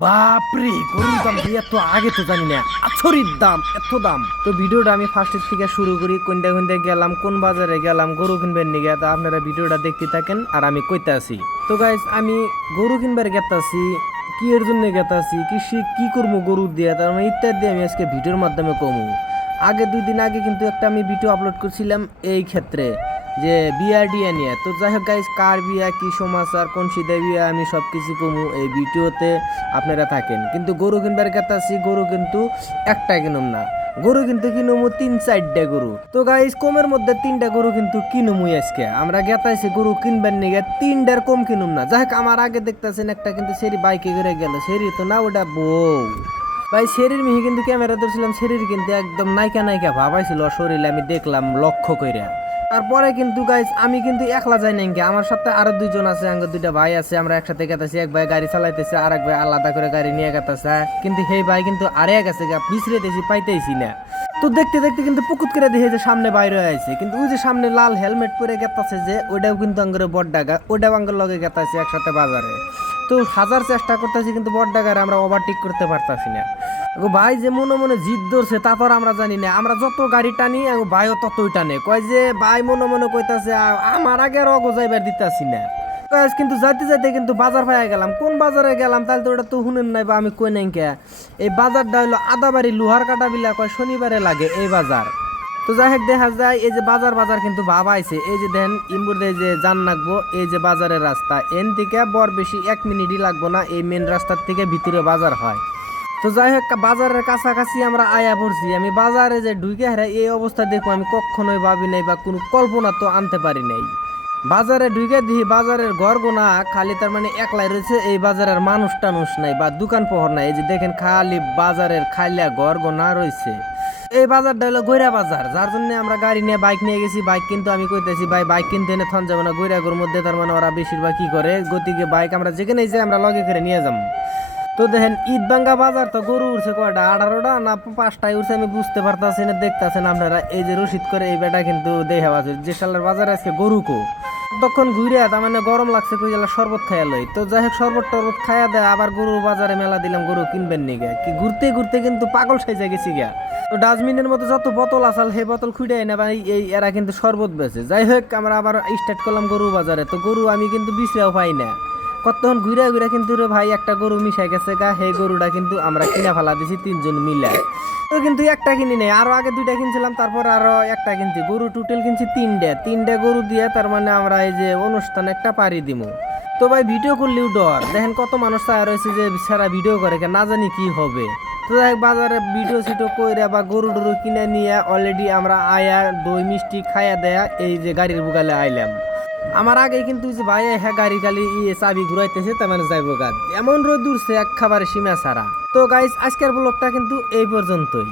বাপরে গরুর দাম দিয়ে এত আগে তো জানি না, আছরিত দাম, এত দাম। তো ভিডিওটা আমি ফার্স্টের থেকে শুরু করি, কোনটা কোনটা গেলাম, কোন বাজারে গেলাম গরু কিনবেন নিগে। তা আপনারা ভিডিওটা দেখতে থাকেন আর আমি কইতে আসি। তো গাইস, আমি গরু কিনবার গেতাছি, কি এর জন্য গেতাছি, কি করবো গরু দিয়ে, তার মানে ইত্যাদি আমি আজকে ভিডিওর মাধ্যমে কমু। আগে 2 দিন আগে কিন্তু একটা আমি ভিডিও আপলোড করছিলাম এই ক্ষেত্রে, যে বিয়া টিয়া নিয়ে। তো যাই হোক গাইস, কার বিয়া, কি সমাচার, কোন সিদে বিয়া, আমি সব কিছু কমু এই ভিডিওতে, আপনারা থাকেন। কিন্তু গরু কিনবার গেতাছি, গরু কিন্তু একটা কিনুম না, গরু কিন্তু কিনুমু 3-4টা গরু। তো গাইস, কমের মধ্যে 3টা গরু কিন্তু কিনুমুই আজকে। আমরা গেতাইছি গরু কিনবার নিগে, 3টার কম কিনুম না। যাই হোক, আমার আগে দেখতেছেন একটা কিন্তু সেরি বাইকে করে গেল, সেরি তো না, ওটা বউ। ভাই শেরির মিহি কিন্তু ক্যামেরা ধরছিলাম, শেরির কিন্তু একদম নায়িকা নায়িকা ভাবাইছিল শরীরে, আমি দেখলাম লক্ষ্য কইরা। তারপরে কিন্তু গাইস, আমি কিন্তু একলা যাই নাই, আমার সাথে আরো 2জন আছে, আঙ্গ 2টা ভাই আছে, আমরা একসাথে গেতেছি। এক ভাই গাড়ি চালাইতেছে, আর এক ভাই আলাদা করে গাড়ি নিয়ে গেতেছে। কিন্তু সেই ভাই কিন্তু আরে গেছে গা, পিছড়েতেছি, পাইতেছি না। তো দেখতে দেখতে কিন্তু পুকুত করে দেখে যে সামনে বাইরে আইছে, কিন্তু ওই যে সামনে লাল হেলমেট পরে গেতাছে যে, ওইটাও কিন্তু আঙ্গরে বড়ডাগা, ওইটাও আঙ্গর লগে গেতাছে একসাথে বাজারে। তো হাজার চেষ্টা করতেছি, কিন্তু বড়ডাগারে আমরা ওভারটেক করতে পারতাছি না। ভাই যে মনে মনে জিদ ধরছে তা তো আর আমরা জানি না, আমরা যত গাড়ি টানি ভাইও ততই টানে। কয় যে ভাই মনে মনে কইতাছে আমার আগে আর অগো যাইবার দিতাছি না। কিন্তু যাইতে যাইতে কিন্তু বাজার পাইয়া গেলাম। কোন বাজারে গেলাম তাহলে তো ওটা তো শুনেন নাই, বা আমি কই নাই কে। এই বাজারটা হইলো আদাবাড়ি লোহার কাটা বিলা, কয় শনিবারে লাগে এই বাজার। তো যাই হোক, দেখা যায় এই যে বাজার বাজার কিন্তু ভাব আইছে। এই যে দেন ইনপুর দিয়ে যে জান লাগবো, এই যে বাজারের রাস্তা, এন থেকে বর বেশি 1 মিনিটই লাগবো না, এই মেন রাস্তার থেকে ভিতরে বাজার হয়। তো যাই হোক, বাজারের কাছাকাছি আমরা আয়া পড়ছি। আমি বাজারে যে ঢুকে হারা এই অবস্থা দেখবো আমি কখনোই ভাবি নাই, বা কোনো কল্পনা তো আনতে পারি নাই। বাজারে ঢুকে দিই, বাজারের ঘর গোনা খালি, তার মানে একলাই রয়েছে। এই বাজারের মানুষ টানুষ নাই বা দোকান পহর নাই, এই যে দেখেন খালি বাজারের খাইলা ঘর গোনা রয়েছে। এই বাজারটা হলো গৈরা বাজার, যার জন্য আমরা গাড়ি নিয়ে বাইক নিয়ে গেছি। বাইক কিন্তু আমি কইতেছি ভাই, বাইক কিনতে এনে থন যাবে না গৈরাগোর মধ্যে, তার মানে ওরা বেশিরভাগ কি করে গতিকে বাইক আমরা যেখানে যাই আমরা লগে করে নিয়ে যাবো। তো দেখেন ঈদবাঙ্গা বাজার, তো গরু উঠছে কয়টা, 18টা না 5টায় উঠছে, আমি বুঝতে পারতাছি না। দেখতেছেন আপনারা, এই যে রশিদ করে এই বেটা কিন্তু দেখা পাচ্ছে যে সালের বাজারে আজকে গরু কো। তখন ঘুরে তার মানে গরম লাগছে, কই গেলা শরবত খাইয়া লই। তো যাই হোক, শরবত টরবত খাইয়া দেয়, আবার গরুর বাজারে মেলা দিলাম, গরু কিনবেন নি গা, কি ঘুরতে ঘুরতে কিন্তু পাগল সাইজা গেছি গা। তো ডাস্টবিনের মতো যত বোতল আসাল, সেই বোতল খুঁড়ে না ভাই, এই এরা কিন্তু শরবত বেছে। যাই হোক, আমরা আবার স্টার্ট করলাম গরু বাজারে। তো গরু আমি কিন্তু বিছরাও পাই না, কতক্ষণ ঘুরে ঘুরে কিন্তু রে ভাই একটা গরু মিশাই গেছে গা। সেই গরুটা কিন্তু আমরা কিনা ফেলা দিছি 3জন মিলে। তো কিন্তু একটা কিনি নেই, আরো আগে 2টা কিনছিলাম, তারপর আরো একটা কিনছি। গরু টোটাল কিনছি 3টে গরু দিয়ে, তার মানে আমরা এই যে অনুষ্ঠানে একটা পাড়ি দিমু। তো ভাই ভিডিও করলেও ডর, দেখেন কত মানুষ চায় রয়েছে যে সারা ভিডিও করে, না জানি কি হবে। তো যাই হোক, বাজারে ভিডিও সিডিও করে বা গরু টরু কিনে নিয়ে অলরেডি আমরা আয়া দই মিষ্টি খাইয়া দেয়া এই যে গাড়ির বুগালে আইলাম। আমার আগে কিন্তু যে ভাই হ্যাঁ গাড়ি গালি চাবি ঘুরাইতেছে, তার মানে যাইব গা, এমন রোদ উঠছে এক খাবারের সীমা ছাড়া। তো গাইস, আজকের ব্লগটা কিন্তু এই পর্যন্তই।